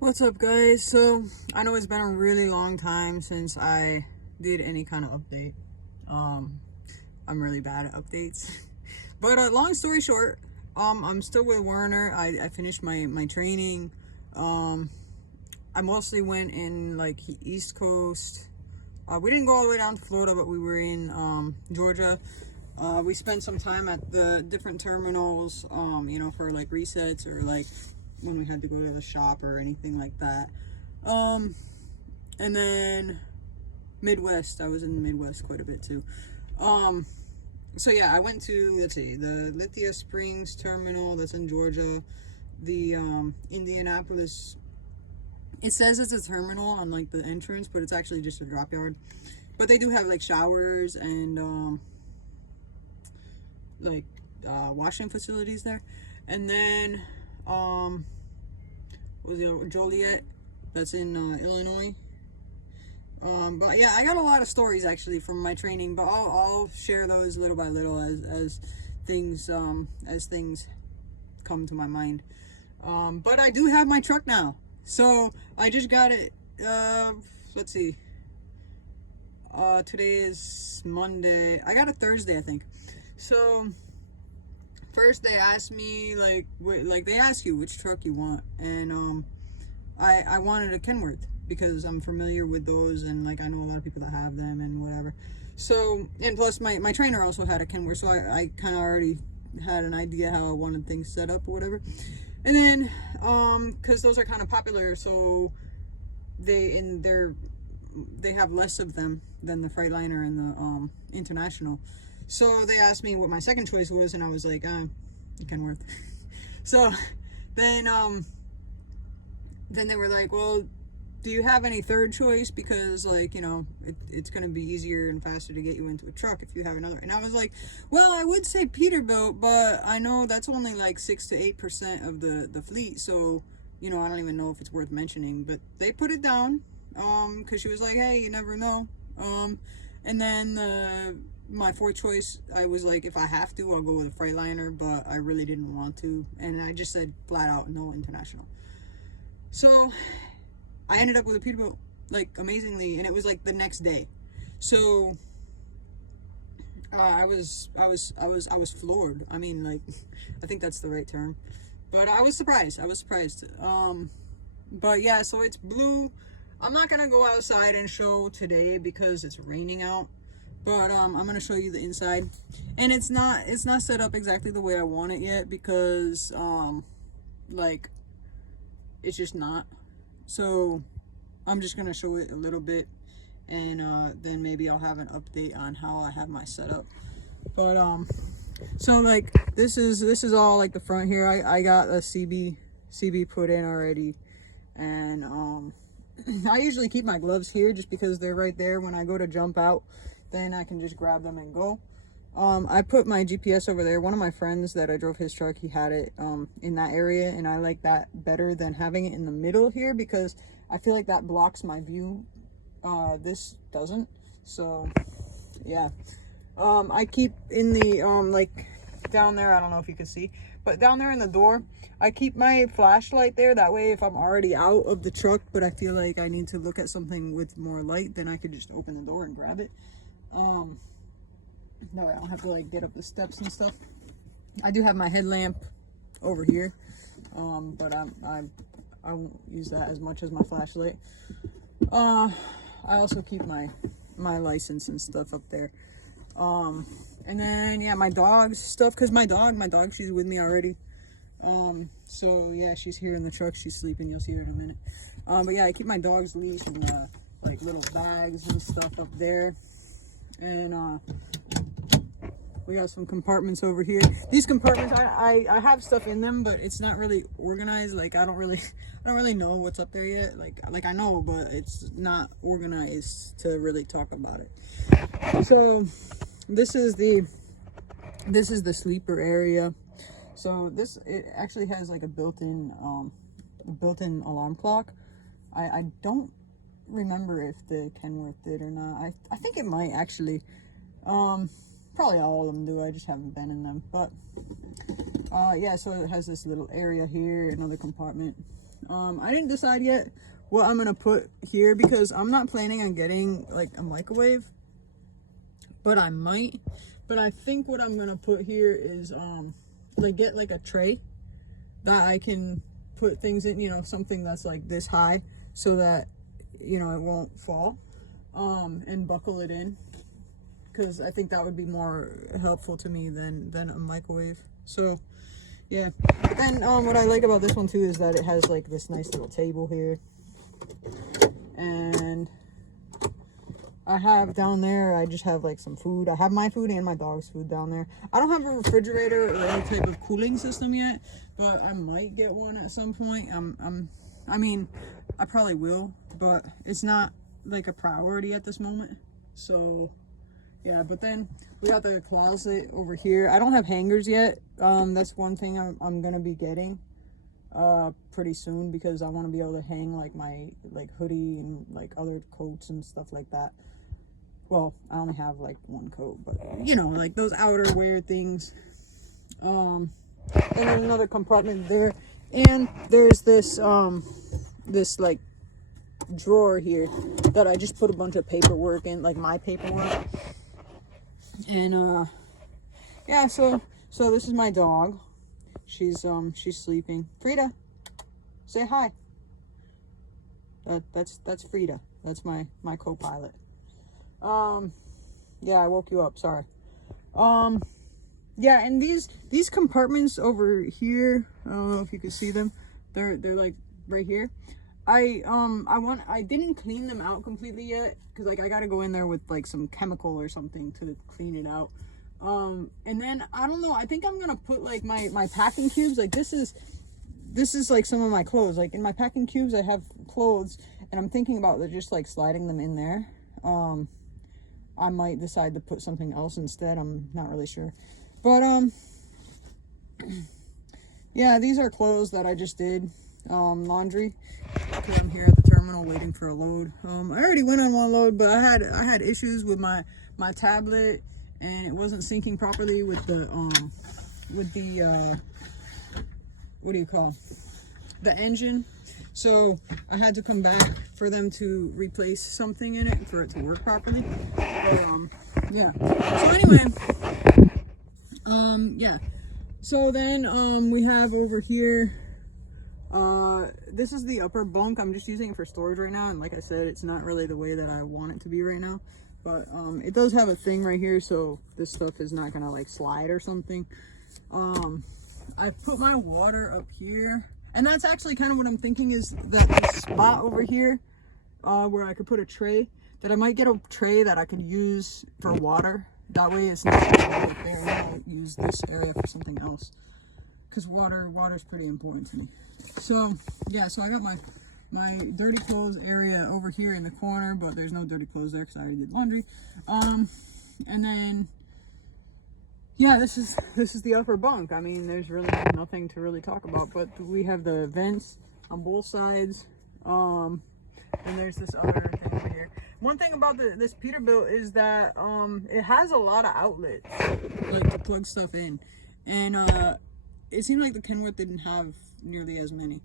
What's up, guys? So I know it's been a really long time since I did any kind of update. um I'm really bad at updates. But long story short, I'm still with Werner. I finished my training. um I mostly went in like East Coast. We didn't go all the way down to Florida, but we were in Georgia. We spent some time at the different terminals, for like resets, or like when we had to go to the shop or anything like that. Um, and then Midwest, I was in the Midwest quite a bit too. Um, so yeah, I went to, let's see, the Lithia Springs terminal that's in Georgia, the Indianapolis. It says it's a terminal on like the entrance, but it's actually just a drop yard. But they do have like showers and like washing facilities there. And then was it Joliet? That's in Illinois. But yeah, I got a lot of stories actually from my training, but I'll share those little by little as things come to my mind. But I do have my truck now, so I just got it. Let's see. Today is Monday. I got it Thursday, I think. So first they asked me like they ask you which truck you want, and I wanted a Kenworth because I'm familiar with those, and like I know a lot of people that have them and whatever. So, and plus my trainer also had a Kenworth, so I kind of already had an idea how I wanted things set up or whatever. And then because those are kind of popular, so they have less of them than the Freightliner and the International. So they asked me what my second choice was, and I was like, Kenworth. So then they were like, well, do you have any third choice? Because like, it's going to be easier and faster to get you into a truck if you have another. And I was like, well, I would say Peterbilt, but I know that's only like 6 to 8% of the fleet. So, I don't even know if it's worth mentioning, but they put it down. Cause she was like, hey, you never know. And then, my fourth choice, I was like, if I have to, I'll go with a Freightliner, but I really didn't want to. And I just said flat out, no International. So I ended up with a Peterbilt, like amazingly, and it was like the next day. So I was floored. I mean, like, I think that's the right term, but I was surprised. But yeah, so it's blue. I'm not gonna go outside and show today because it's raining out, but I'm gonna show you the inside. And it's not set up exactly the way I want it yet, because like, it's just not. So I'm just gonna show it a little bit, and then maybe I'll have an update on how I have my setup. But so like this is all like the front here. I got a CB put in already, and I usually keep my gloves here just because they're right there. When I go to jump out, then I can just grab them and go. I put my GPS over there. One of my friends that I drove his truck, he had it in that area, and I like that better than having it in the middle here, because I feel like that blocks my view. This doesn't. So yeah. I keep in the like down there, I don't know if you can see, but down there in the door, I keep my flashlight there. That way, if I'm already out of the truck, but I feel like I need to look at something with more light, then I could just open the door and grab it. That way I don't have to like get up the steps and stuff. I do have my headlamp over here, but I won't use that as much as my flashlight. I also keep my license and stuff up there. And then yeah, my dog's stuff, because my dog, she's with me already. So yeah, she's here in the truck. She's sleeping. You'll see her in a minute. But yeah, I keep my dog's leash and like little bags and stuff up there. And we got some compartments over here. These compartments, I have stuff in them, but it's not really organized. Like I don't really know what's up there yet. Like I know, but it's not organized to really talk about it. So this is the sleeper area. So it actually has like a built-in alarm clock. I don't remember if the Kenworth did or not. I think it might actually. Probably all of them do. I just haven't been in them. But yeah, so it has this little area here, another compartment. I didn't decide yet what I'm gonna put here because I'm not planning on getting like a microwave, but I might. But I think what I'm gonna put here is like get like a tray that I can put things in, you know, something that's like this high so that, you know, it won't fall, and buckle it in, because I think that would be more helpful to me than a microwave. So yeah. But then what I like about this one too is that it has like this nice little table here, and I have down there, I just have like some food. I have my food and my dog's food down there. I don't have a refrigerator or any type of cooling system yet, but I might get one at some point. I mean, I probably will, but it's not like a priority at this moment. So yeah, but then we got the closet over here. I don't have hangers yet. That's one thing I'm gonna be getting pretty soon, because I want to be able to hang like my like hoodie and like other coats and stuff like that. Well, I only have like one coat, but you know, like those outerwear things. And then another compartment there, and there's this this like drawer here that I just put a bunch of paperwork in, like my paperwork. And yeah, so this is my dog. She's sleeping. Frida, say hi. That's Frida. That's my co-pilot. Yeah, I woke you up, sorry. Yeah, and these compartments over here, I don't know if you can see them. They're like right here. I didn't clean them out completely yet, because like I gotta go in there with like some chemical or something to clean it out. And then I don't know, I think I'm gonna put like my packing cubes. Like this is like some of my clothes. Like in my packing cubes I have clothes, and I'm thinking about just like sliding them in there. I might decide to put something else instead. I'm not really sure. But yeah, these are clothes that I just did laundry. Okay, I'm here at the terminal waiting for a load. I already went on one load, but I had issues with my tablet, and it wasn't syncing properly with the what do you call, the engine. So I had to come back for them to replace something in it for it to work properly. Yeah. So anyway, yeah. So then we have over here, this is the upper bunk. I'm just using it for storage right now, and like I said, it's not really the way that I want it to be right now. But it does have a thing right here, so this stuff is not gonna like slide or something. I put my water up here. And that's actually kind of what I'm thinking, is the spot over here where I could put a tray, that I might get a tray that I could use for water. That way it's not right there, and I'll use this area for something else, because water is pretty important to me. So yeah, so I got my dirty clothes area over here in the corner, but there's no dirty clothes there because I already did laundry. And then yeah, this is the upper bunk. I mean, there's really nothing to really talk about, but we have the vents on both sides. And there's this other thing over here. One thing about this Peterbilt is that it has a lot of outlets, like to plug stuff in, and it seemed like the Kenworth didn't have nearly as many.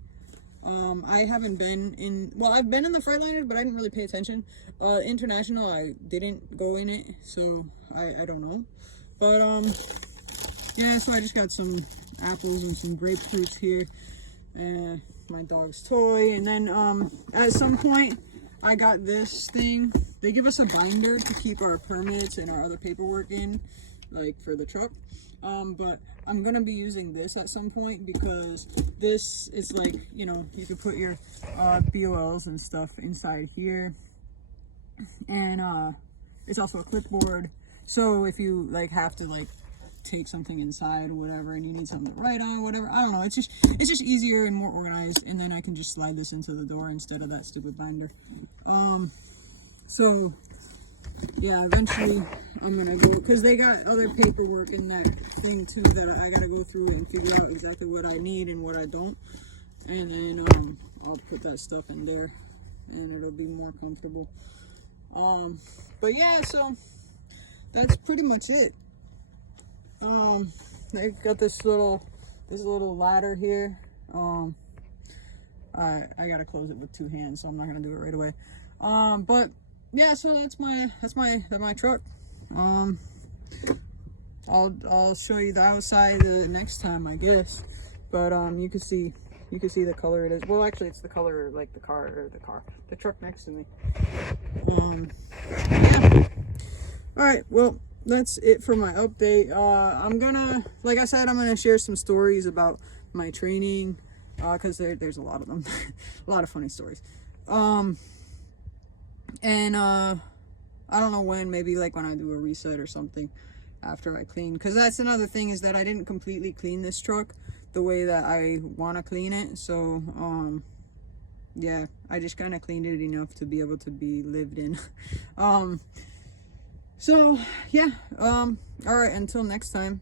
I haven't been in, well, I've been in the Freightliner, but I didn't really pay attention. International, I didn't go in it, so I don't know. But yeah, so I just got some apples and some grapefruits here, my dog's toy, and then at some point I got this thing. They give us a binder to keep our permits and our other paperwork in, like for the truck. But I'm gonna be using this at some point, because this is like, you know, you can put your BOLs and stuff inside here, and it's also a clipboard. So if you like have to like take something inside or whatever, and you need something to write on, whatever, I don't know, it's just easier and more organized, and then I can just slide this into the door instead of that stupid binder. So yeah, eventually I'm gonna go, because they got other paperwork in that thing too that I gotta go through and figure out exactly what I need and what I don't, and then I'll put that stuff in there, and it'll be more comfortable. But yeah, so that's pretty much it. They got this little ladder here. I gotta close it with 2 hands, so I'm not gonna do it right away. But yeah, so that's my truck. I'll show you the outside next time, I guess. But you can see the color it is. Well, actually, it's the color like the truck next to me. Yeah. All right. Well, that's it for my update. I'm gonna, like I said, I'm gonna share some stories about my training, because there's a lot of them, a lot of funny stories. And I don't know when, maybe like when I do a reset or something after I clean, because that's another thing, is that I didn't completely clean this truck the way that I want to clean it. So yeah, I just kind of cleaned it enough to be able to be lived in. So yeah, all right, until next time.